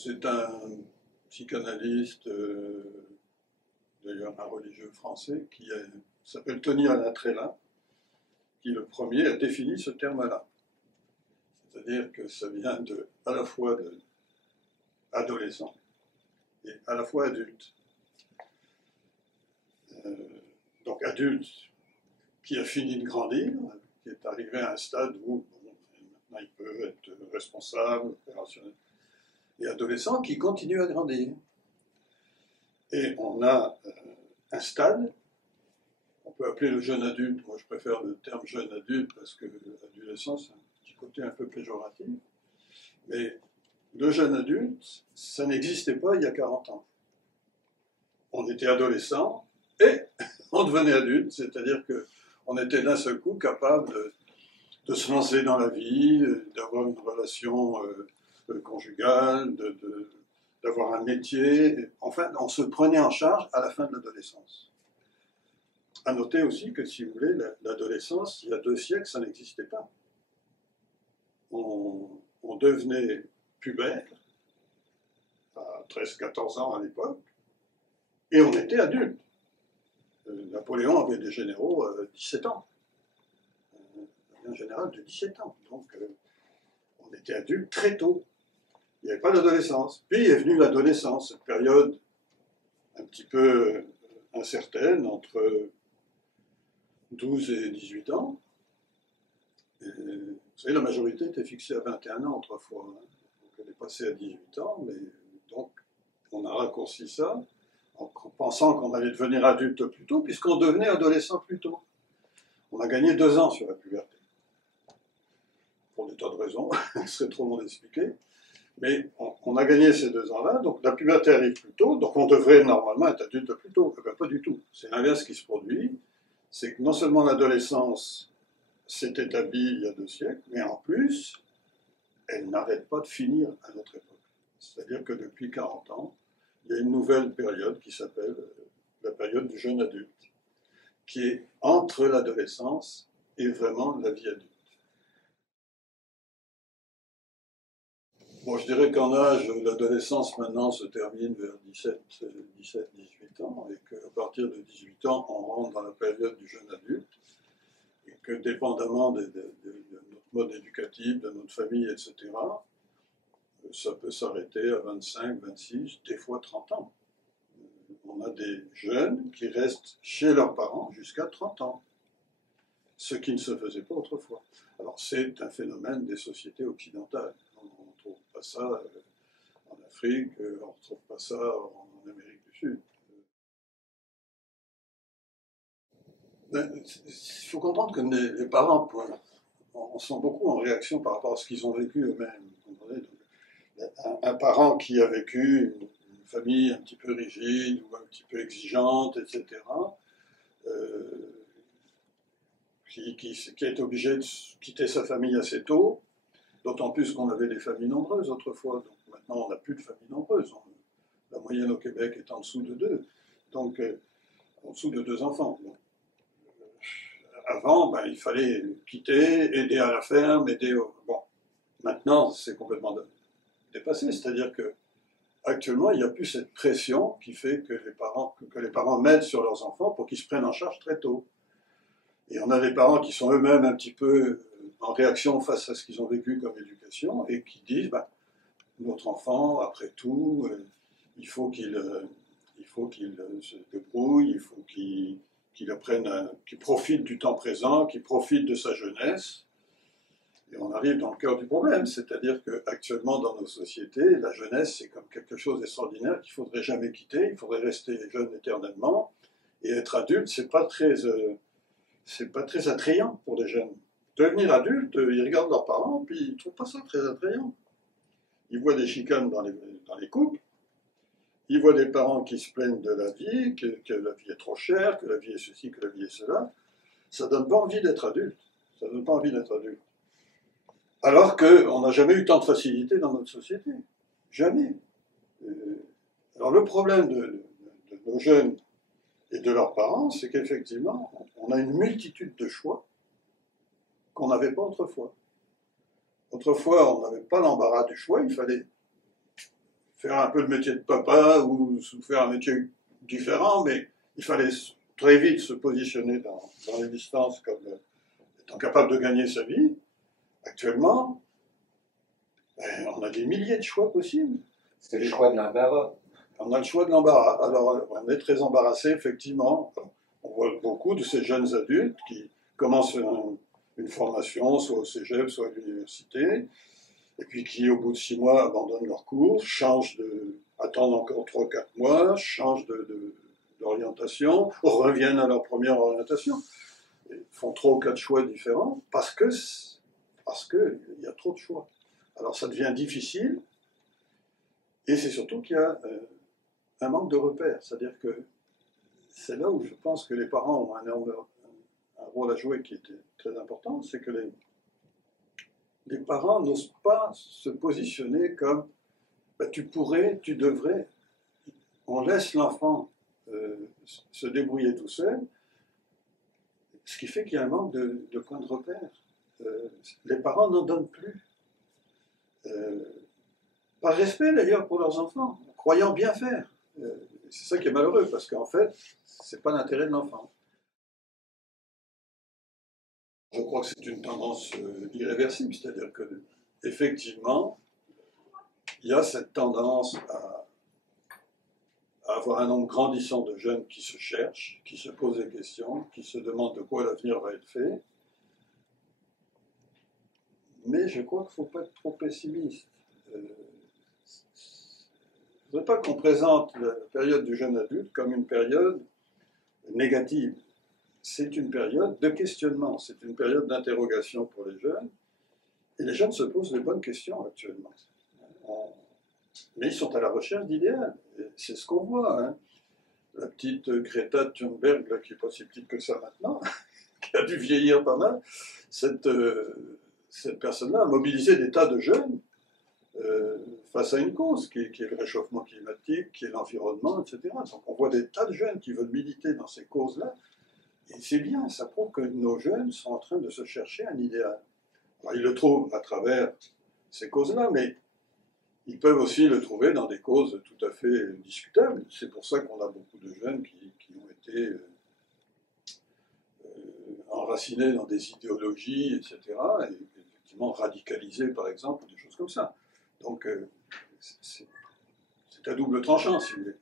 C'est un psychanalyste, d'ailleurs un religieux français, qui s'appelle Tony Alain-Trélin, qui le premier a défini ce terme-là. C'est-à-dire que ça vient à la fois d'adolescent et à la fois adulte. Donc adulte qui a fini de grandir, qui est arrivé à un stade où maintenant il peut être responsable, opérationnel, et adolescent qui continue à grandir. Et on a un stade, on peut appeler le jeune adulte, moi je préfère le terme jeune adulte parce que l'adolescence a un petit côté un peu péjoratif, mais le jeune adulte, ça n'existait pas il y a 40 ans. On était adolescent et on devenait adulte, c'est-à-dire qu'on était d'un seul coup capable de se lancer dans la vie, d'avoir une relation conjugale, d'avoir un métier. Enfin, on se prenait en charge à la fin de l'adolescence. À noter aussi que, si vous voulez, l'adolescence, il y a 2 siècles, ça n'existait pas. On devenait pubère, à 13-14 ans à l'époque, et on était adulte. Napoléon avait des généraux 17 ans. Un général de 17 ans. Donc, on était adulte très tôt. Il n'y avait pas d'adolescence. Puis est venue l'adolescence, cette période un petit peu incertaine, entre 12 et 18 ans. Et, vous savez, la majorité était fixée à 21 ans autrefois. Hein. Donc elle est passée à 18 ans, mais donc on a raccourci ça en pensant qu'on allait devenir adulte plus tôt, puisqu'on devenait adolescent plus tôt. On a gagné 2 ans sur la puberté. Pour des tas de raisons, ce serait trop long d'expliquer. Mais on a gagné ces 2 ans-là, donc la puberté arrive plus tôt, donc on devrait normalement être adulte plus tôt. Eh bien, pas du tout. C'est l'inverse qui se produit. C'est que non seulement l'adolescence s'est établie il y a 2 siècles, mais en plus, elle n'arrête pas de finir à notre époque. C'est-à-dire que depuis 40 ans, il y a une nouvelle période qui s'appelle la période du jeune adulte, qui est entre l'adolescence et vraiment la vie adulte. Bon, je dirais qu'en âge, l'adolescence maintenant se termine vers 17-18 ans, et qu'à partir de 18 ans, on rentre dans la période du jeune adulte, et que dépendamment de notre mode éducatif, de notre famille, etc., ça peut s'arrêter à 25, 26, des fois 30 ans. On a des jeunes qui restent chez leurs parents jusqu'à 30 ans, ce qui ne se faisait pas autrefois. Alors c'est un phénomène des sociétés occidentales. On ne trouve pas ça en Afrique, on ne retrouve pas ça en Amérique du Sud. Il faut comprendre que les parents sont beaucoup en réaction par rapport à ce qu'ils ont vécu eux-mêmes. Un parent qui a vécu une famille un petit peu rigide ou un petit peu exigeante, etc., qui est obligé de quitter sa famille assez tôt, d'autant plus qu'on avait des familles nombreuses autrefois. Donc maintenant, on n'a plus de familles nombreuses. La moyenne au Québec est en dessous de 2, donc en dessous de 2 enfants. Donc, avant, il fallait quitter, aider à la ferme, aider au... Bon, maintenant, c'est complètement dépassé, c'est-à-dire que actuellement, il n'y a plus cette pression qui fait que les parents mettent sur leurs enfants pour qu'ils se prennent en charge très tôt. Et on a des parents qui sont eux-mêmes un petit peu en réaction face à ce qu'ils ont vécu comme éducation et qui disent notre enfant, après tout, il faut qu'il se débrouille, il faut qu'il apprenne, qu'il profite du temps présent, qu'il profite de sa jeunesse. Et on arrive dans le cœur du problème, c'est-à-dire qu'actuellement dans nos sociétés, la jeunesse c'est comme quelque chose d'extraordinaire qu'il ne faudrait jamais quitter, il faudrait rester jeune éternellement, et être adulte, c'est pas très attrayant pour les jeunes. Devenir adulte, ils regardent leurs parents, puis ils ne trouvent pas ça très attrayant. Ils voient des chicanes dans les couples, ils voient des parents qui se plaignent de la vie, que la vie est trop chère, que la vie est ceci, que la vie est cela. Ça ne donne pas envie d'être adulte. Ça ne donne pas envie d'être adulte. Alors qu'on n'a jamais eu tant de facilité dans notre société. Jamais. Alors le problème de nos jeunes et de leurs parents, c'est qu'effectivement, on a une multitude de choix qu'on n'avait pas autrefois. Autrefois, on n'avait pas l'embarras du choix, il fallait faire un peu le métier de papa ou faire un métier différent, mais il fallait très vite se positionner dans l'existence comme étant capable de gagner sa vie. Actuellement, on a des milliers de choix possibles. C'est le choix de l'embarras. On a le choix de l'embarras. Alors, on est très embarrassé, effectivement. On voit beaucoup de ces jeunes adultes qui commencent une formation, soit au cégep, soit à l'université, et puis qui, au bout de 6 mois, abandonnent leur cours, attendent encore 3-4 mois, changent d'orientation, reviennent à leur première orientation, et font 3 ou 4 choix différents parce que il y a trop de choix. Alors ça devient difficile, et c'est surtout qu'il y a un manque de repères. C'est-à-dire que c'est là où je pense que les parents ont un rôle à jouer qui était très important, c'est que les parents n'osent pas se positionner comme tu pourrais, tu devrais. On laisse l'enfant se débrouiller tout seul, ce qui fait qu'il y a un manque de points de repère. Les parents n'en donnent plus. Par respect d'ailleurs pour leurs enfants, croyant bien faire. C'est ça qui est malheureux, parce qu'en fait, c'est pas l'intérêt de l'enfant. Je crois que c'est une tendance irréversible, c'est-à-dire que effectivement, il y a cette tendance à avoir un nombre grandissant de jeunes qui se cherchent, qui se posent des questions, qui se demandent de quoi l'avenir va être fait. Mais je crois qu'il ne faut pas être trop pessimiste. Je ne voudrais pas qu'on présente la période du jeune adulte comme une période négative. C'est une période de questionnement, c'est une période d'interrogation pour les jeunes. Et les jeunes se posent les bonnes questions actuellement. Mais ils sont à la recherche d'idéal. C'est ce qu'on voit. Hein. La petite Greta Thunberg, là, qui n'est pas si petite que ça maintenant, qui a dû vieillir pas mal, cette personne-là a mobilisé des tas de jeunes face à une cause qui est le réchauffement climatique, qui est l'environnement, etc. Donc on voit des tas de jeunes qui veulent militer dans ces causes-là. Et c'est bien, ça prouve que nos jeunes sont en train de se chercher un idéal. Alors, ils le trouvent à travers ces causes-là, mais ils peuvent aussi le trouver dans des causes tout à fait discutables. C'est pour ça qu'on a beaucoup de jeunes qui ont été enracinés dans des idéologies, etc., et effectivement radicalisés, par exemple, ou des choses comme ça. Donc, c'est à double tranchant, si vous voulez.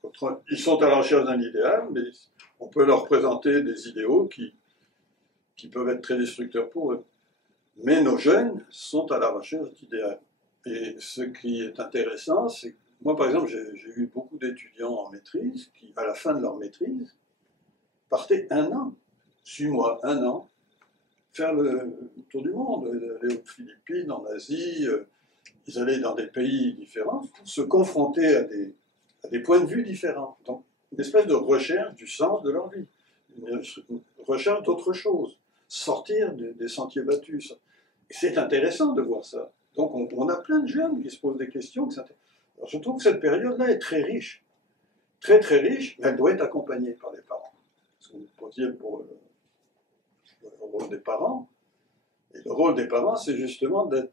Ils sont à la recherche d'un idéal, mais on peut leur présenter des idéaux qui peuvent être très destructeurs pour eux. Mais nos jeunes sont à la recherche d'idéal. Et ce qui est intéressant, c'est que moi, par exemple, j'ai eu beaucoup d'étudiants en maîtrise qui, à la fin de leur maîtrise, partaient 1 an, 6 mois, 1 an, faire le tour du monde, aller aux Philippines, en Asie, ils allaient dans des pays différents pour se confronter à des points de vue différents. Donc, une espèce de recherche du sens de leur vie, une recherche d'autre chose, sortir des sentiers battus. C'est intéressant de voir ça. Donc on a plein de jeunes qui se posent des questions. Alors, je trouve que cette période-là est très riche, très très riche, mais elle doit être accompagnée par les parents. Parce que vous posiez pour le rôle des parents, et le rôle des parents, c'est justement d'être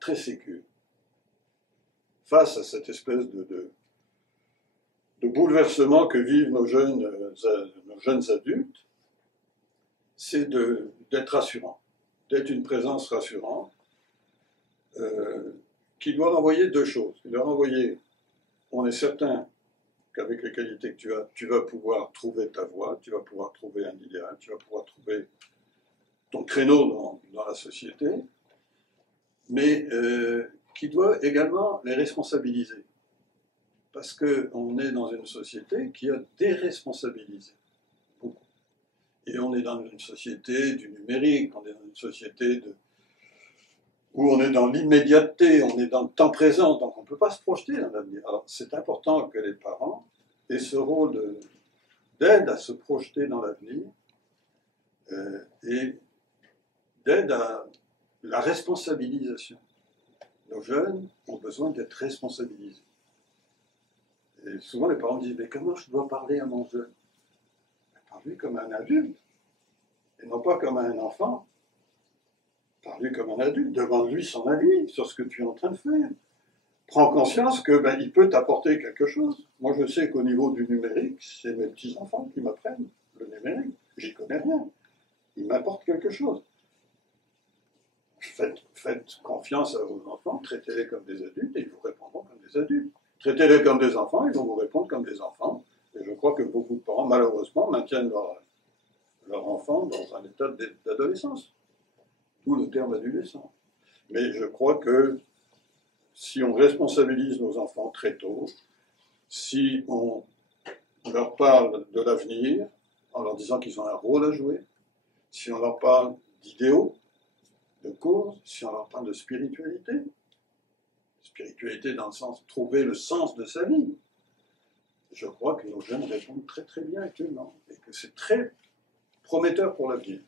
très sécure face à cette espèce de bouleversement que vivent nos jeunes adultes. C'est d'être rassurant, d'être une présence rassurante, qui doit renvoyer 2 choses. Il doit renvoyer, on est certain qu'avec les qualités que tu as, tu vas pouvoir trouver ta voie, tu vas pouvoir trouver un idéal, tu vas pouvoir trouver ton créneau dans la société, mais qui doit également les responsabiliser. Parce qu'on est dans une société qui a déresponsabilisé beaucoup. Et on est dans une société du numérique, on est dans une société où on est dans l'immédiateté, on est dans le temps présent, donc on ne peut pas se projeter dans l'avenir. Alors c'est important que les parents aient ce rôle d'aide à se projeter dans l'avenir et d'aide à la responsabilisation. Nos jeunes ont besoin d'être responsabilisés. Et souvent les parents disent « mais comment je dois parler à mon jeune ?» Parle-lui comme un adulte, et non pas comme un enfant. Parle-lui comme un adulte, demande-lui son avis sur ce que tu es en train de faire. prends conscience que il peut t'apporter quelque chose. Moi, je sais qu'au niveau du numérique, c'est mes petits-enfants qui m'apprennent le numérique. J'y connais rien. Ils m'apportent quelque chose. Faites confiance à vos enfants, traitez-les comme des adultes et ils vous répondront comme des adultes. Traitez-les comme des enfants, ils vont vous répondre comme des enfants. Et je crois que beaucoup de parents, malheureusement, maintiennent leur enfant dans un état d'adolescence. D'où le terme adolescent. Mais je crois que si on responsabilise nos enfants très tôt, si on leur parle de l'avenir en leur disant qu'ils ont un rôle à jouer, si on leur parle d'idéaux, de cause, si on leur parle de spiritualité dans le sens de trouver le sens de sa vie, je crois que nos jeunes répondent très très bien actuellement et que c'est très prometteur pour l'avenir.